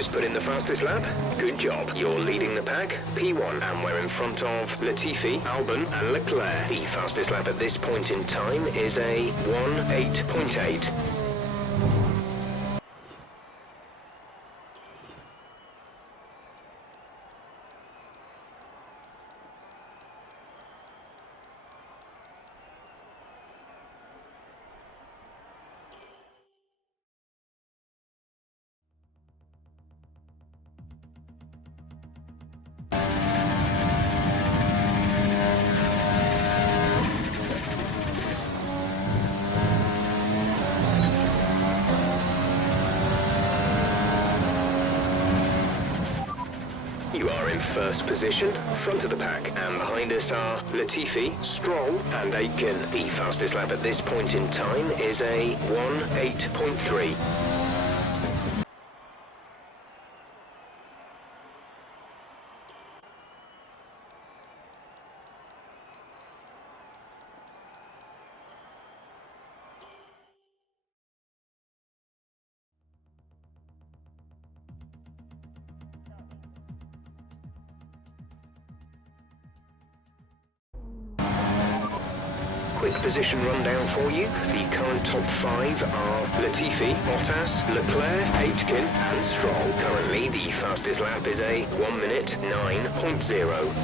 just put in the fastest lap? Good job. You're leading the pack, P1, and we're in front of Latifi, Albon, and Leclerc. The fastest lap at this point in time is a 1:08.8. You are in first position, front of the pack, and behind us are Latifi, Stroll, and Aitken. The fastest lap at this point in time is a 1:08.3. Quick position rundown for you. The current top 5 are Latifi, Bottas, Leclerc, Aitken, and Stroll. Currently, the fastest lap is a 1:09.0.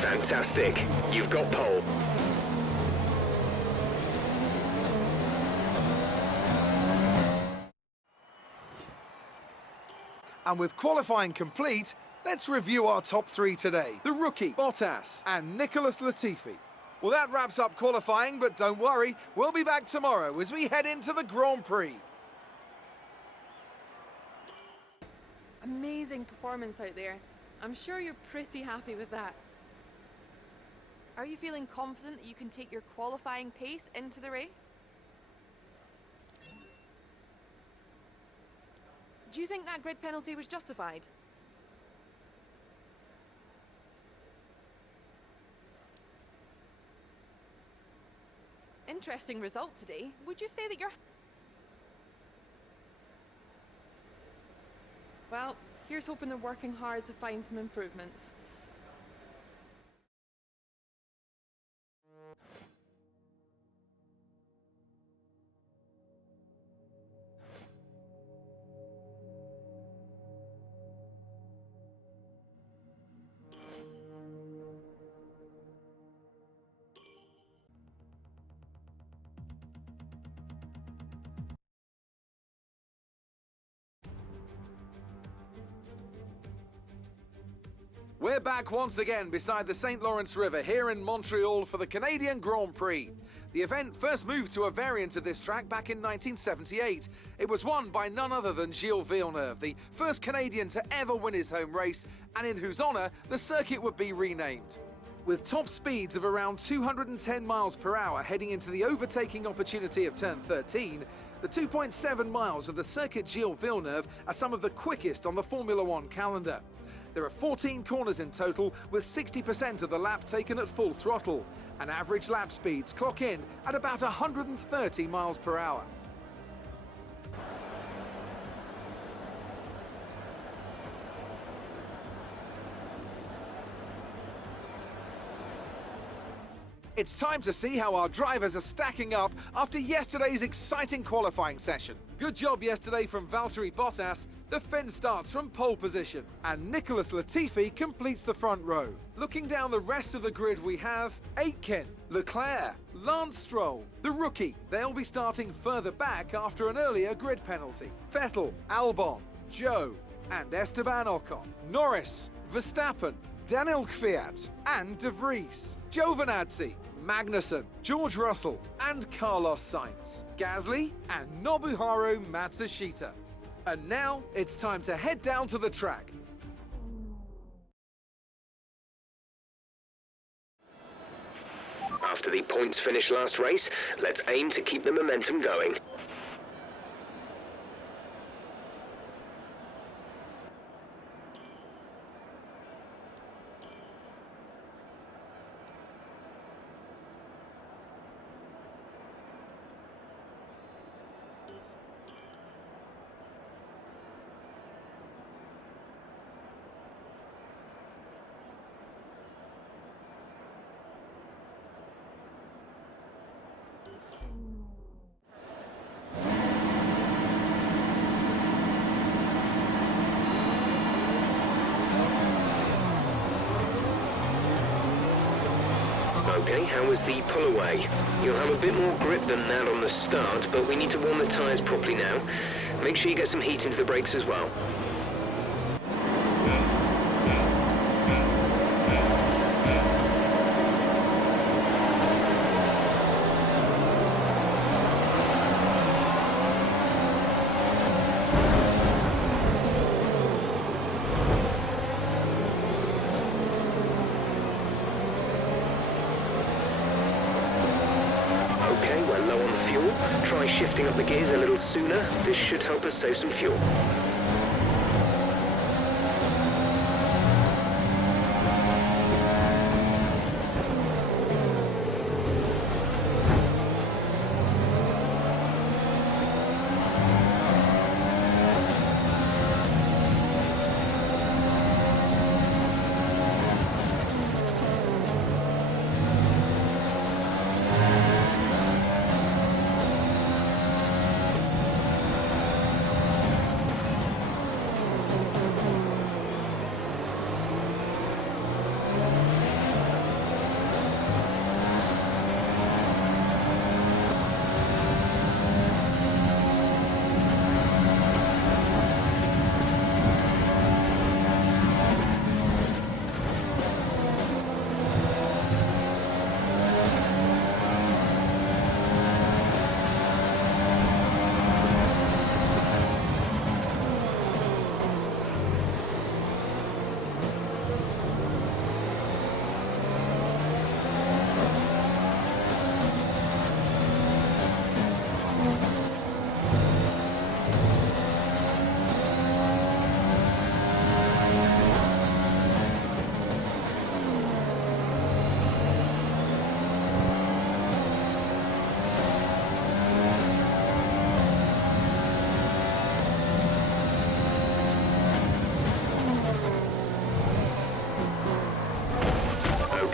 Fantastic. You've got pole. And with qualifying complete, let's review our top 3 today. The rookie, Bottas, and Nicholas Latifi. Well, that wraps up qualifying, but don't worry, we'll be back tomorrow as we head into the Grand Prix. Amazing performance out there. I'm sure you're pretty happy with that. Are you feeling confident that you can take your qualifying pace into the race? Do you think that grid penalty was justified? Interesting result today. Would you say that you're... Well, here's hoping they're working hard to find some improvements. We're back once again beside the St. Lawrence River here in Montreal for the Canadian Grand Prix. The event first moved to a variant of this track back in 1978. It was won by none other than Gilles Villeneuve, the first Canadian to ever win his home race, and in whose honour the circuit would be renamed. With top speeds of around 210 miles per hour heading into the overtaking opportunity of turn 13, the 2.7 miles of the Circuit Gilles Villeneuve are some of the quickest on the Formula One calendar. There are 14 corners in total, with 60% of the lap taken at full throttle, and average lap speeds clock in at about 130 miles per hour. It's time to see how our drivers are stacking up after yesterday's exciting qualifying session. Good job yesterday from Valtteri Bottas. The Finn starts from pole position, and Nicholas Latifi completes the front row. Looking down the rest of the grid, we have Aitken, Leclerc, Lance Stroll, the rookie. They'll be starting further back after an earlier grid penalty. Vettel, Albon, Joe, and Esteban Ocon. Norris, Verstappen, Daniel Kvyat, and De Vries. Giovinazzi, Magnussen, George Russell, and Carlos Sainz. Gasly and Nobuharu Matsushita. And now it's time to head down to the track. After the points finish last race, let's aim to keep the momentum going. Okay, how was the pull away? You'll have a bit more grip than that on the start, but we need to warm the tyres properly now. Make sure you get some heat into the brakes as well. Try shifting up the gears a little sooner. This should help us save some fuel.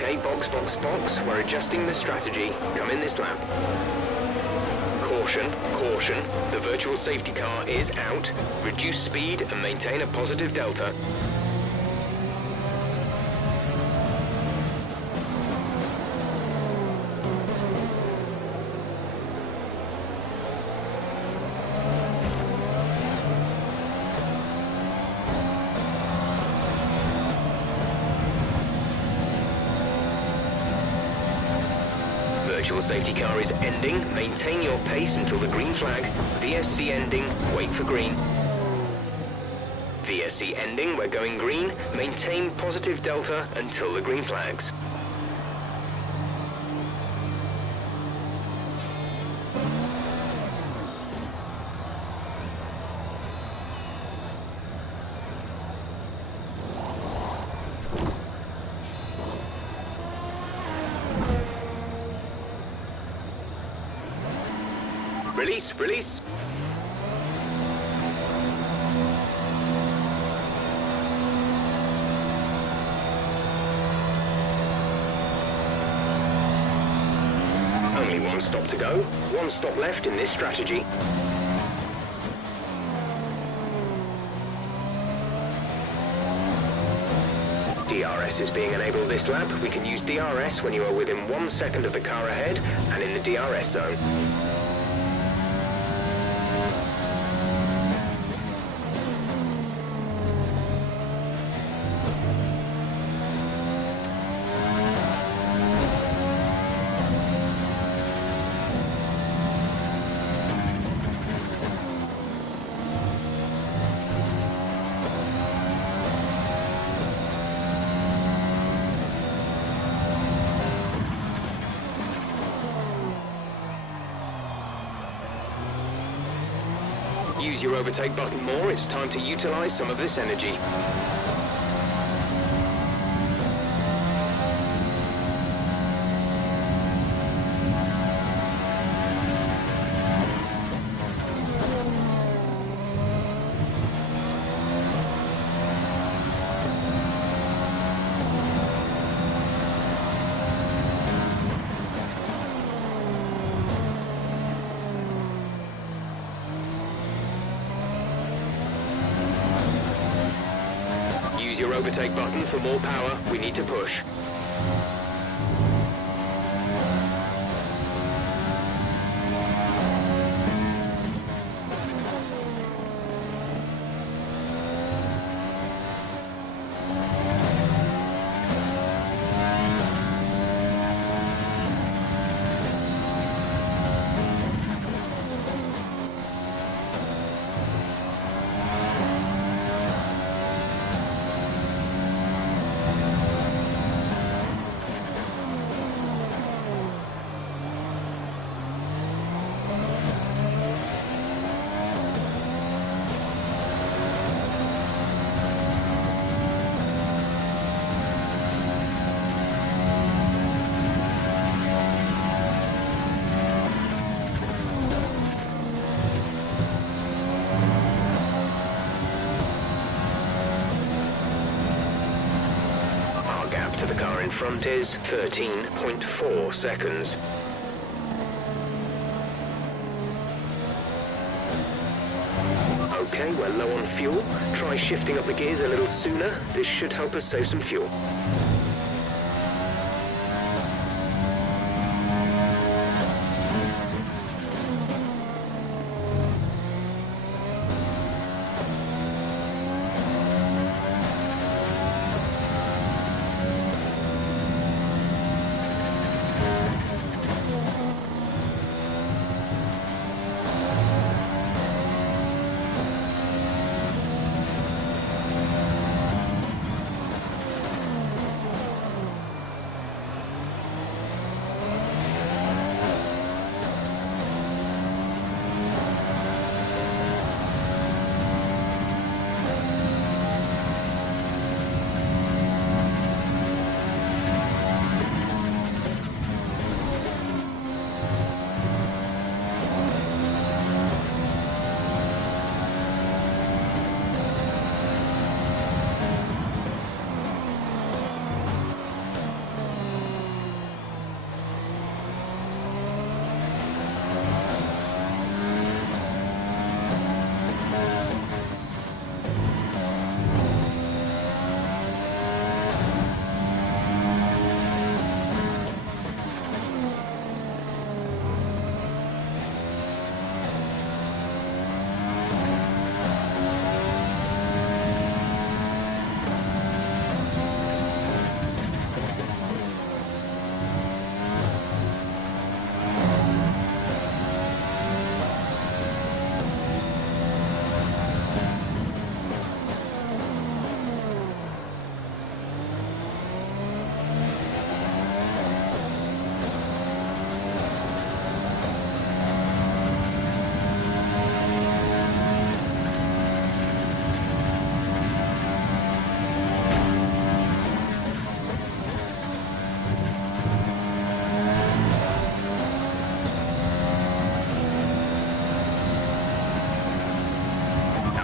Okay, box, box, box. We're adjusting the strategy. Come in this lap. Caution, caution. The virtual safety car is out. Reduce speed and maintain a positive delta. Virtual safety car is ending. Maintain your pace until the green flag. VSC ending. Wait for green. VSC ending. We're going green. Maintain positive delta until the green flags. Release, release. 1 stop to go, 1 stop left in this strategy. DRS is being enabled this lap. We can use DRS when you are within 1 second of the car ahead and in the DRS zone. Use your overtake button more, it's time to utilize some of this energy. Use your overtake button for more power. We need to push. To the car in front is 13.4 seconds. Okay, we're low on fuel. Try shifting up the gears a little sooner. This should help us save some fuel.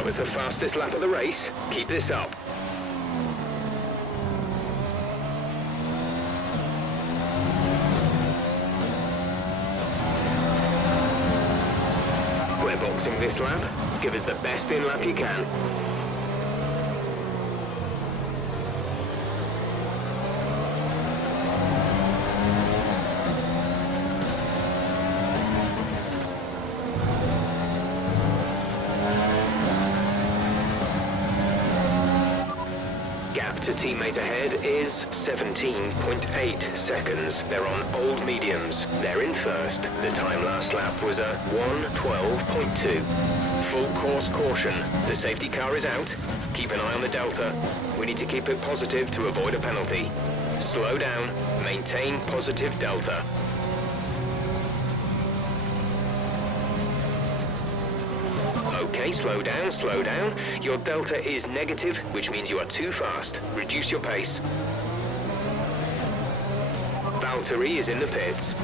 That was the fastest lap of the race. Keep this up. boxing this lap. Give us the best in lap you can. Gap to teammate ahead is 17.8 seconds. They're on old mediums. They're in first. The time last lap was a 1:12.2. Full course caution. The safety car is out. Keep an eye on the delta. We need to keep it positive to avoid a penalty. Slow down. Maintain positive delta. Okay, slow down, slow down. Your delta is negative, which means you are too fast. Reduce your pace. Valtteri is in the pits.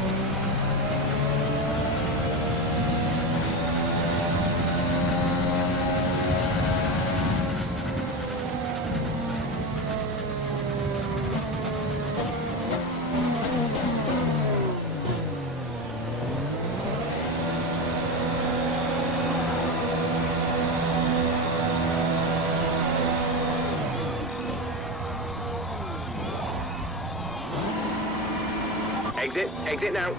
Exit now.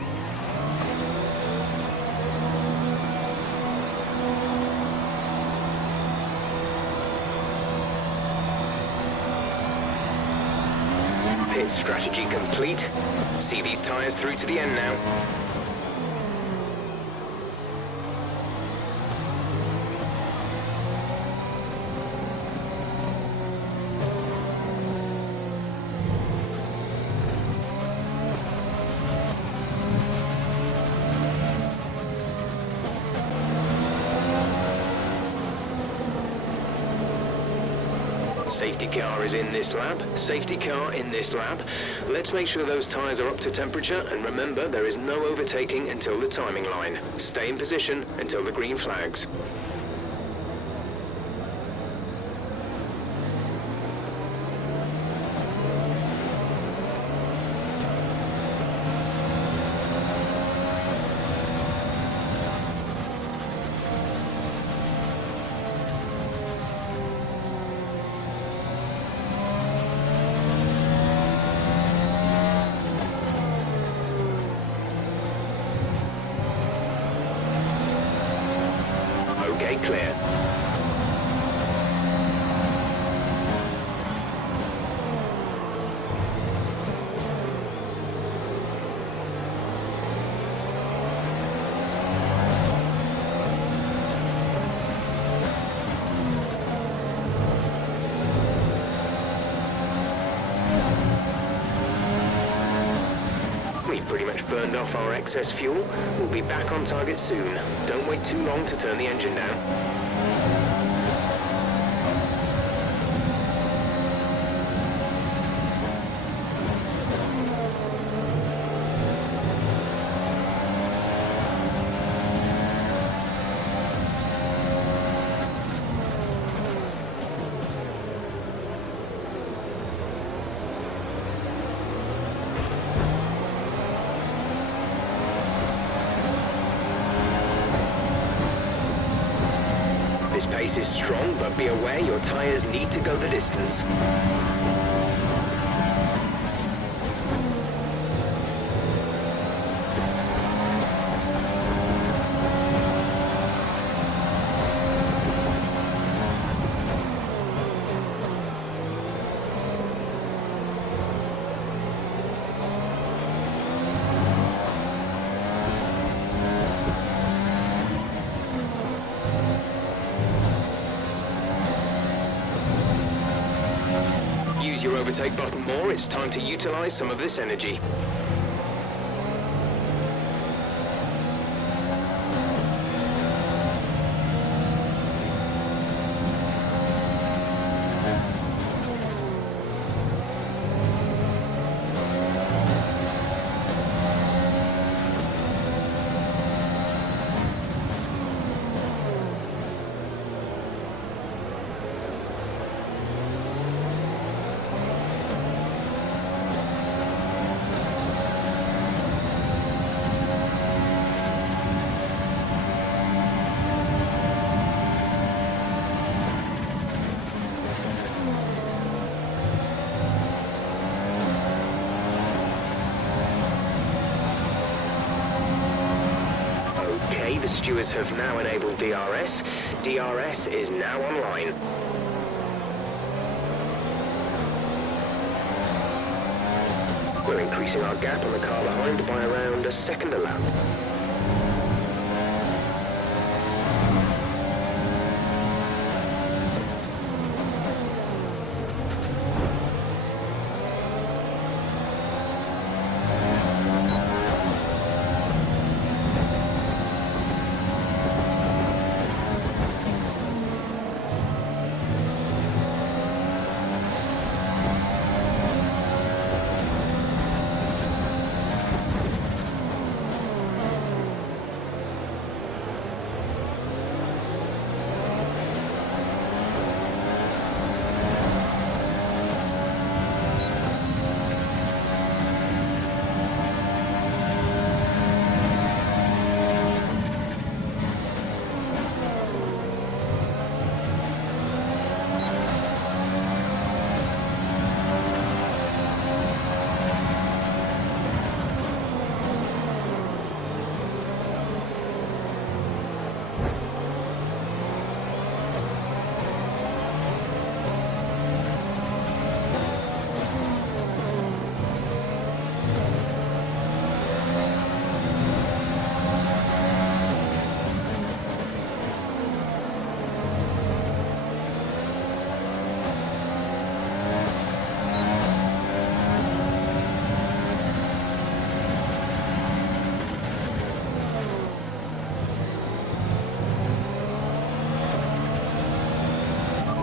Pit strategy complete. See these tyres through to the end now. Safety car is in this lap. Safety car in this lap. Let's make sure those tyres are up to temperature, and remember, there is no overtaking until the timing line. Stay in position until the green flags. Okay, clear. We pretty much burned off our excess fuel. We'll be back on target soon. Don't wait too long to turn the engine down. This pace is strong, but be aware your tyres need to go the distance. Use your overtake button more. It's time to utilize some of this energy. the stewards have now enabled DRS. DRS is now online. We're increasing our gap on the car behind by around a second a lap.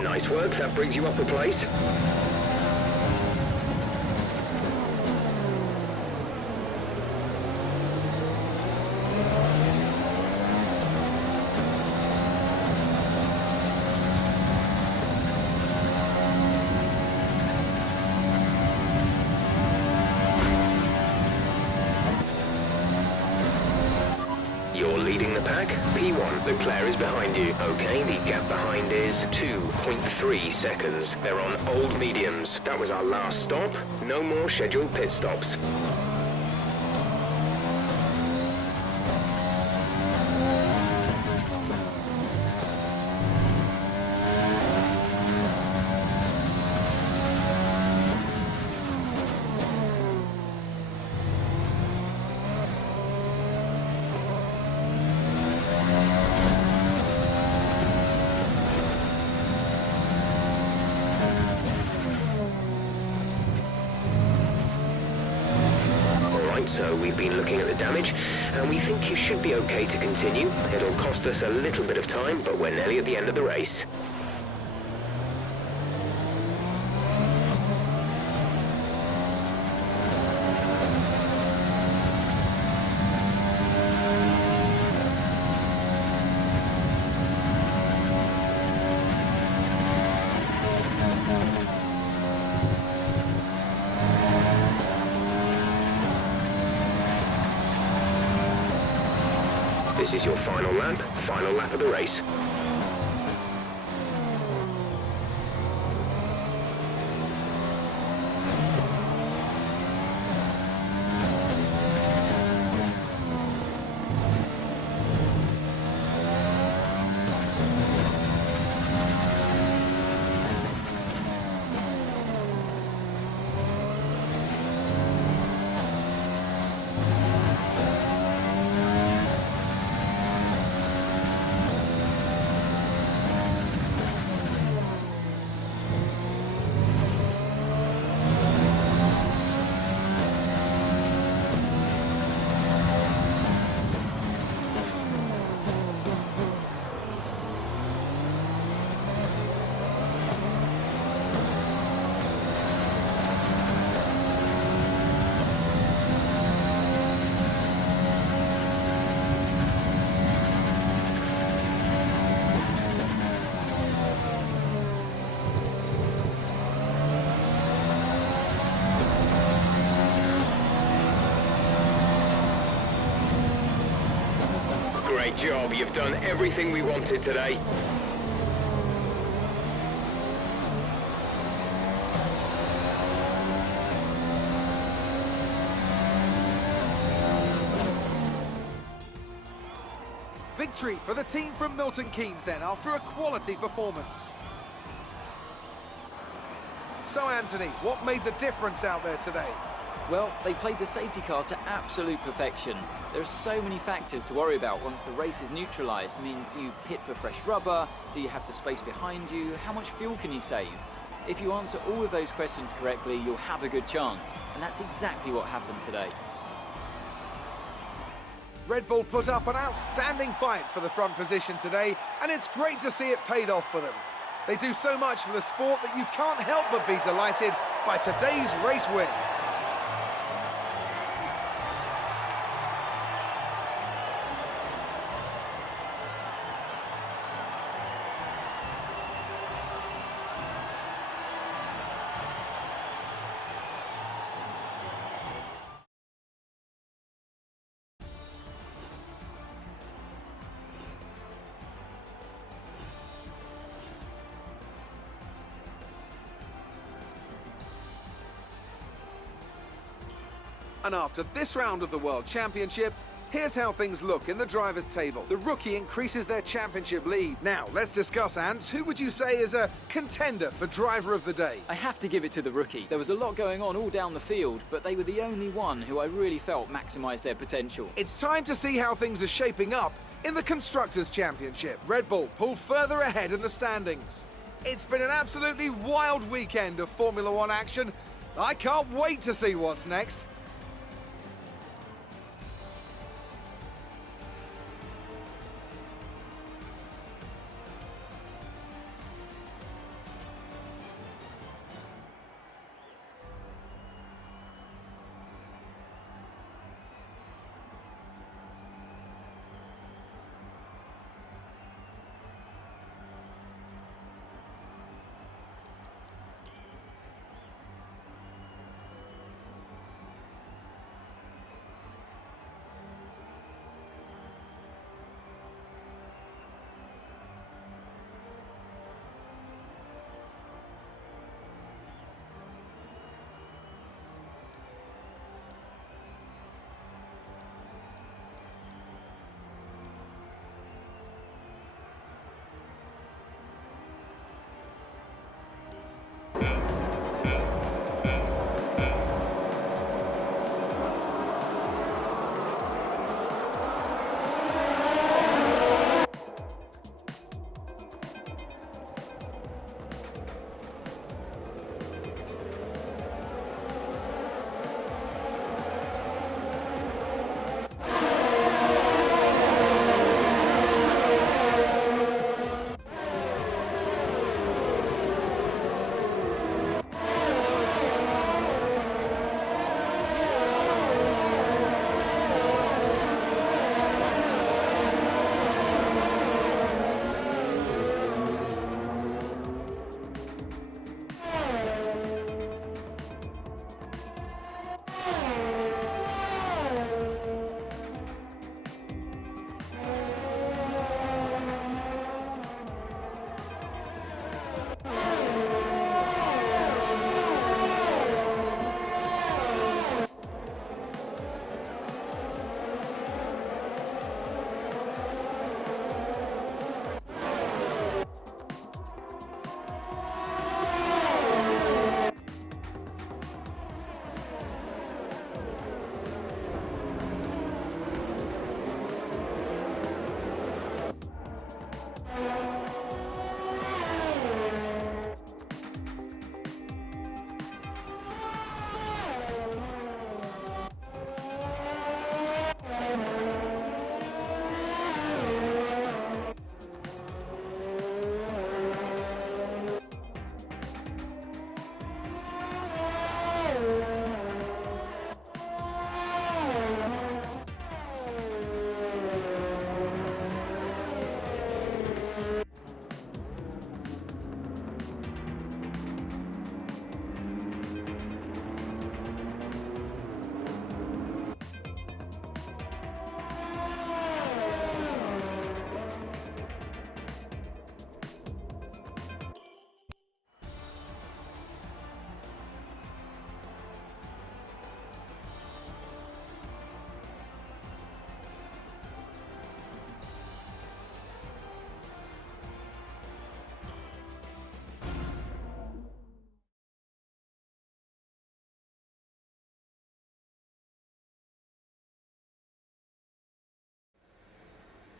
Nice work, that brings you up a place. You're leading the pack. P1, Leclerc is behind you. Okay, the gap behind is 2.3 seconds. They're on old mediums. That was our last stop. No more scheduled pit stops. So we've been looking at the damage, and we think you should be okay to continue. It'll cost us a little bit of time, but we're nearly at the end of the race. This is your final lap of the race. Great job, you've done everything we wanted today. victory for the team from Milton Keynes then, after a quality performance. So Anthony, what made the difference out there today? Well, they played the safety car to absolute perfection. There are so many factors to worry about once the race is neutralised. I mean, do you pit for fresh rubber? Do you have the space behind you? How much fuel can you save? If you answer all of those questions correctly, you'll have a good chance. And that's exactly what happened today. Red Bull put up an outstanding fight for the front position today, and it's great to see it paid off for them. They do so much for the sport that you can't help but be delighted by today's race win. And after this round of the World Championship, here's how things look in the drivers' table. The rookie increases their championship lead. Now, let's discuss, Ants. Who would you say is a contender for driver of the day? I have to give it to the rookie. There was a lot going on all down the field, but they were the only one who I really felt maximised their potential. It's time to see how things are shaping up in the Constructors' Championship. Red Bull pull further ahead in the standings. It's been an absolutely wild weekend of Formula One action. I can't wait to see what's next.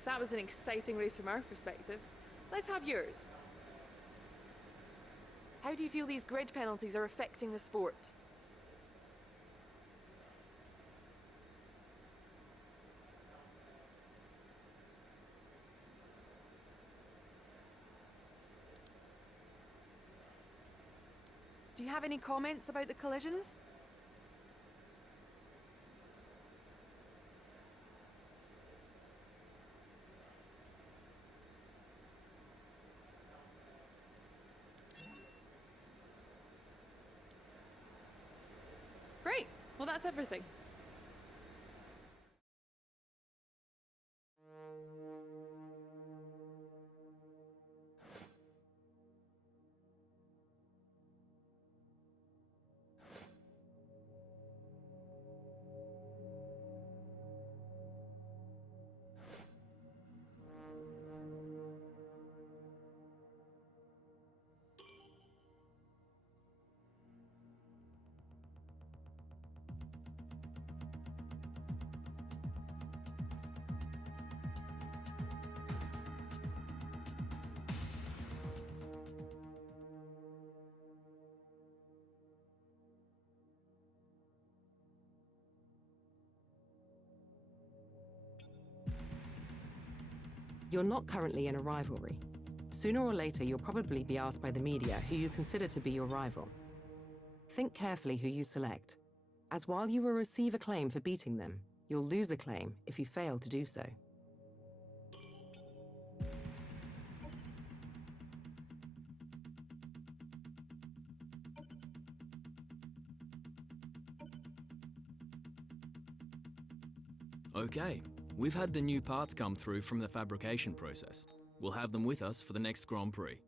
That was an exciting race from our perspective. Let's have yours. How do you feel these grid penalties are affecting the sport? Do you have any comments about the collisions? Great. Well, that's everything. You're not currently in a rivalry. Sooner or later, you'll probably be asked by the media who you consider to be your rival. Think carefully who you select, as while you will receive a claim for beating them, you'll lose a claim if you fail to do so. Okay, we've had the new parts come through from the fabrication process. We'll have them with us for the next Grand Prix.